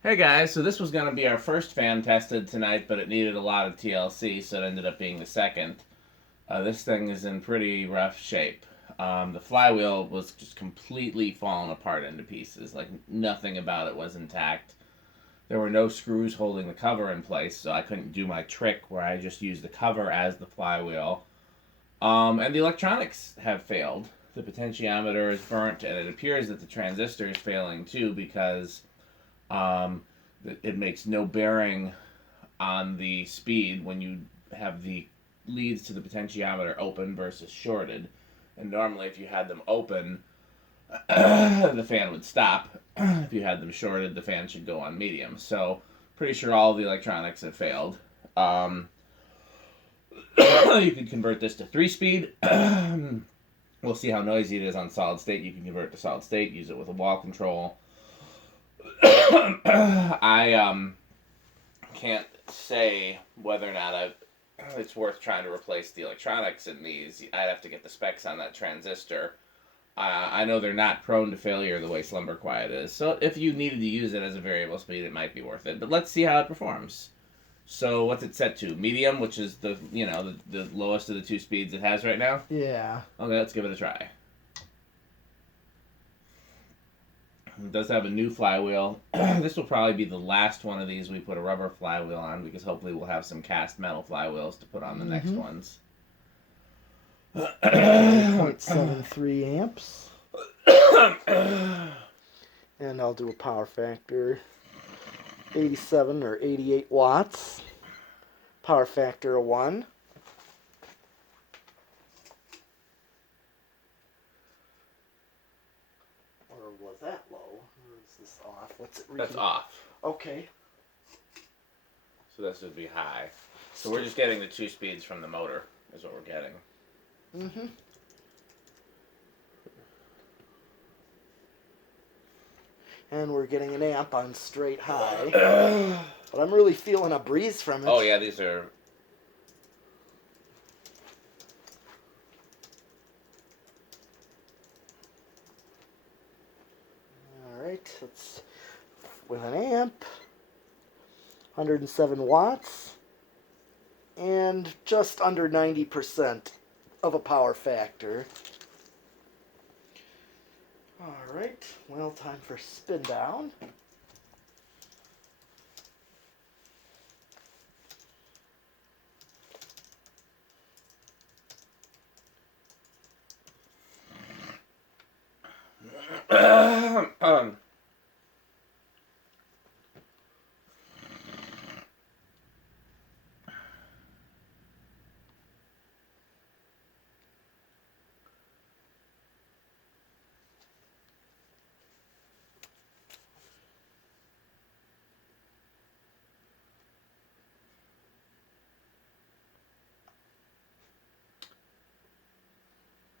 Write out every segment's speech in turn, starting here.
Hey guys, so this was going to be our first fan tested tonight, but it needed a lot of TLC, so it ended up being the second. This thing is in pretty rough shape. The flywheel was just completely fallen apart into pieces. Like, nothing about it was intact. There were no screws holding the cover in place, so I couldn't do my trick where I just used the cover as the flywheel. And the electronics have failed. The potentiometer is burnt, and it appears that the transistor is failing too because um, it makes no bearing on the speed when you have the leads to the potentiometer open versus shorted. And normally, if you had them open, the fan would stop. If you had them shorted, the fan should go on medium. So, pretty sure all the electronics have failed. You can convert this to 3-speed. We'll see how noisy it is on solid state. You can convert it to solid state, use it with a wall control. I can't say whether or not it's worth trying to replace the electronics in these. I'd have to get the specs on that transistor. I know they're not prone to failure the way Slumber Quiet is, so if you needed to use it as a variable speed, it might be worth it. But let's see how it performs. So what's it set to? Medium, which is the lowest of the two speeds it has right now? Yeah. Okay, let's give it a try. It does have a new flywheel. This will probably be the last one of these we put a rubber flywheel on because hopefully we'll have some cast metal flywheels to put on the next ones. 0.73 amps. And I'll do a power factor 87 or 88 watts. Power factor of 1. Or was that low? Or is this off? What's it reading? That's off. Okay. So this would be high. So we're just getting the 2 speeds from the motor is what we're getting. Mm-hmm. And we're getting an amp on straight high. But I'm really feeling a breeze from it. Oh yeah, these are... Alright, it's with an amp, 107 watts, and just under 90% of a power factor. Alright, well, time for spin down.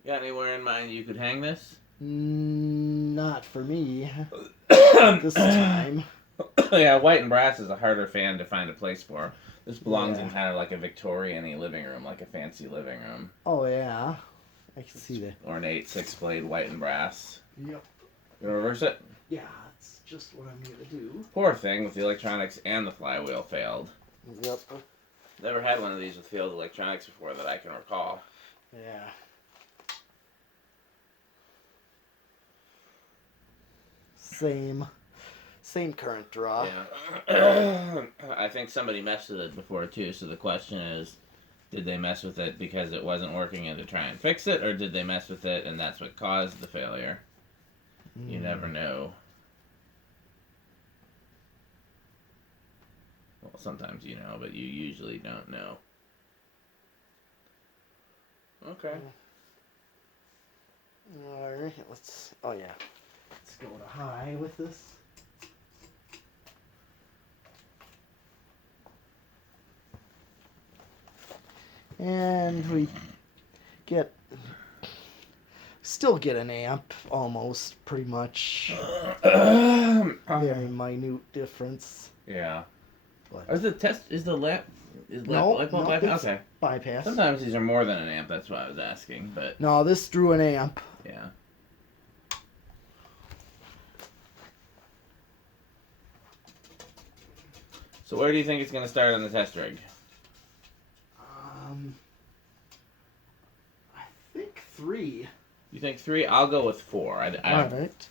Got anywhere in mind you could hang this? Not for me. This time. Yeah, white and brass is a harder fan to find a place for. This belongs in kind of like a Victorian-y living room, like a fancy living room. Oh, yeah. I can see that. Ornate 6-blade white and brass. Yep. You gonna reverse it? Yeah, that's just what I'm going to do. Poor thing, with the electronics and the flywheel failed. Yep. Never had one of these with failed electronics before that I can recall. Yeah. Same current draw. Yeah. I think somebody messed with it before too, so the question is, did they mess with it because it wasn't working and to try and fix it, or did they mess with it and that's what caused the failure? You never know. Well, sometimes you know, but you usually don't know. Okay. Alright, let's... Oh, yeah. Let's go to high with this. And we still get an amp, almost, pretty much. Very minute difference. Yeah. But Is the lamp light bulb bypass? Okay. bypass. Sometimes these are more than an amp, that's why I was asking, but No, this drew an amp. yeah. So where do you think it's going to start on the test rig? I think 3. You think 3? I'll go with 4. All right.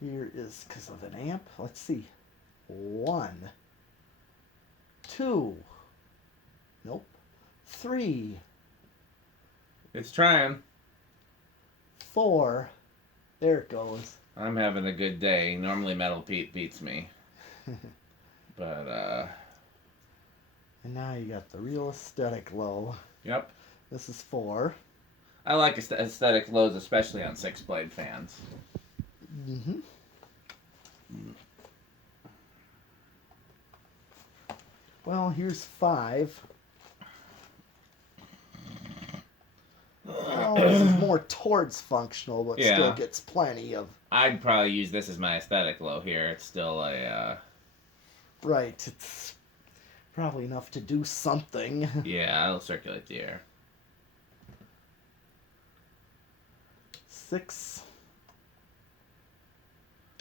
Here is, because of an amp, let's see. 1, 2, nope, 3, It's trying. 4, there it goes. I'm having a good day. Normally Metal Pete beats me. But, And now you got the real aesthetic low. Yep. This is 4. I like aesthetic lows, especially on 6-blade fans. Mm-hmm. Well, here's 5. Well, this is more towards functional, but still gets plenty of... I'd probably use this as my aesthetic low here. It's still a... Right, it's probably enough to do something. Yeah, it'll circulate the air. 6,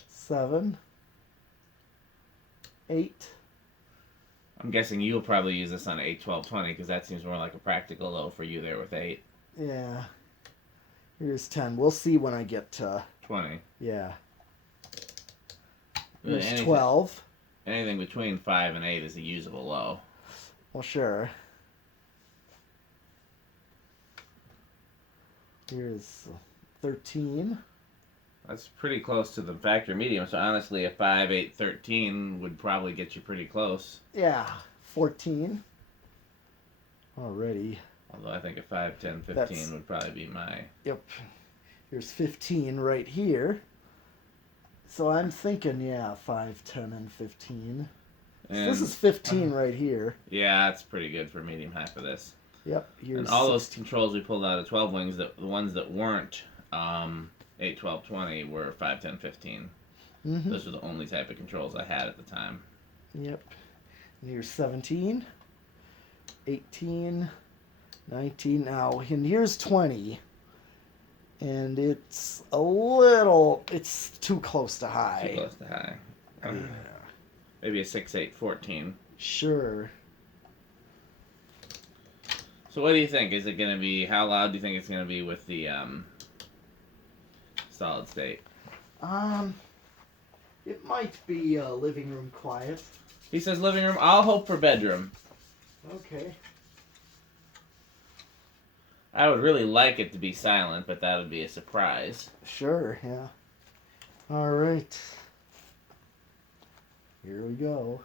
7, 8. I'm guessing you'll probably use this on 8, 12, 20, because that seems more like a practical low for you there with 8. Yeah. Here's 10. We'll see when I get to... 20. Yeah. Here's 12. Anything between 5 and 8 is a usable low. Well, sure. Here's 13. That's pretty close to the factory medium, so honestly a 5, 8, 13 would probably get you pretty close. Yeah, 14. Already. Although I think a 5, 10, 15 would probably be my... Yep. Here's 15 right here. So I'm thinking, yeah, 5, 10, and 15. So this is 15 right here. Yeah, that's pretty good for medium high for this. Yep. And all those controls we pulled out of 12 wings, the ones that weren't 8, 12, 20 were 5, 10, 15. Mm-hmm. Those were the only type of controls I had at the time. Yep. And here's 17, 18, 19 now. And here's 20. And it's a little, it's too close to high. Too close to high. Maybe a 6, 8, 14. Sure. So what do you think? Is it going to be, how loud do you think it's going to be with the solid state? It might be living room quiet. He says living room. I'll hope for bedroom. Okay. I would really like it to be silent, but that would be a surprise. Sure, yeah. All right. Here we go.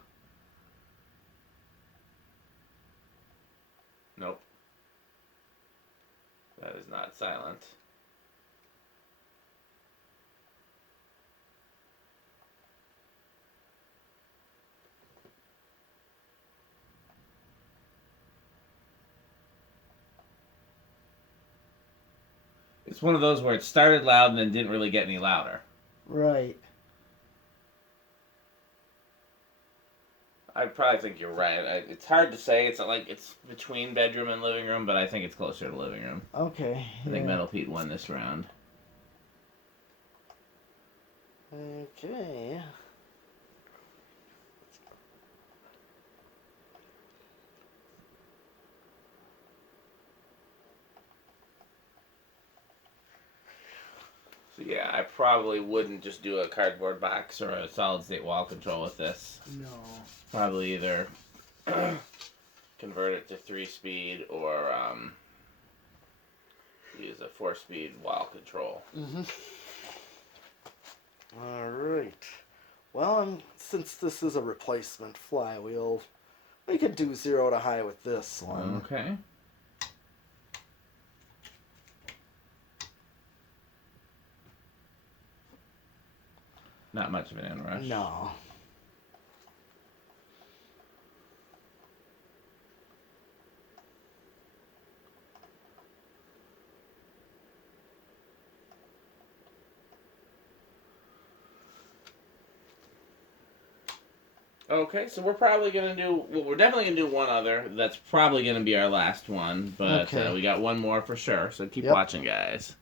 Nope. That is not silent. It's one of those where it started loud and then didn't really get any louder. Right. I probably think you're right. It's hard to say. It's not like it's between bedroom and living room, but I think it's closer to living room. Okay. I think Metal Pete won this round. Okay. So yeah, I probably wouldn't just do a cardboard box or a solid state wall control with this. No. Probably either convert it to 3-speed or use a 4-speed wall control. Mm-hmm. All right. Well, since this is a replacement flywheel, we can do 0 to high with this one. Okay. Not much of an inrush. No. Okay, so we're probably going to do, well, we're definitely going to do one other. That's probably going to be our last one, but okay. We got one more for sure, so keep watching, guys.